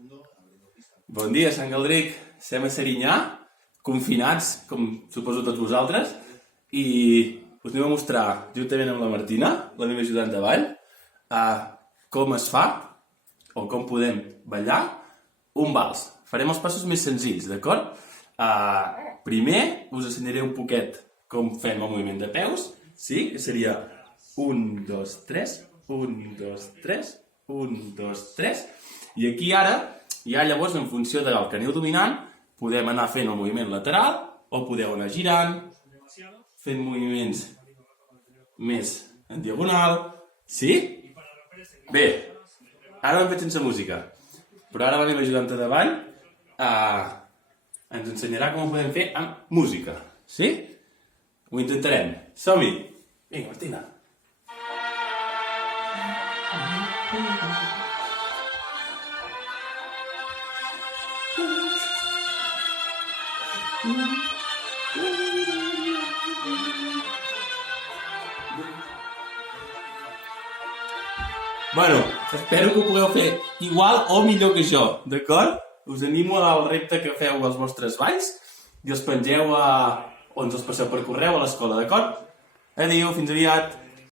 Bon dia, Sant Galdric. Estem a Serinyà, confinats, com suposo tots vosaltres, i us anem a mostrar, juntament amb la Martina, la meva ajudant de ball, com es fa, o com podem ballar, un vals. Farem els passos més senzills, d'acord? Primer us ensenyaré un poquet com fem el moviment de peus, sí? Que seria 1, 2, 3, 1, 2, 3, 1, 2, 3, i aquí ara, ja llavors en funció del que aneu dominant, podem anar fent el moviment lateral o podeu anar girant, fent moviments més en diagonal, sí? Bé, ara ho hem fet sense música, però ara la meva ajudanta de ball ens ensenyarà com ho podem fer amb música, sí? Ho intentarem. Som-hi! Vinga, Martina. Bueno, espero que ho pugueu fer igual o millor que jo, d'acord? Us animo al repte que feu als vostres balls i els pengeu o ens els passeu per correu a l'escola, d'acord? Adéu, fins aviat!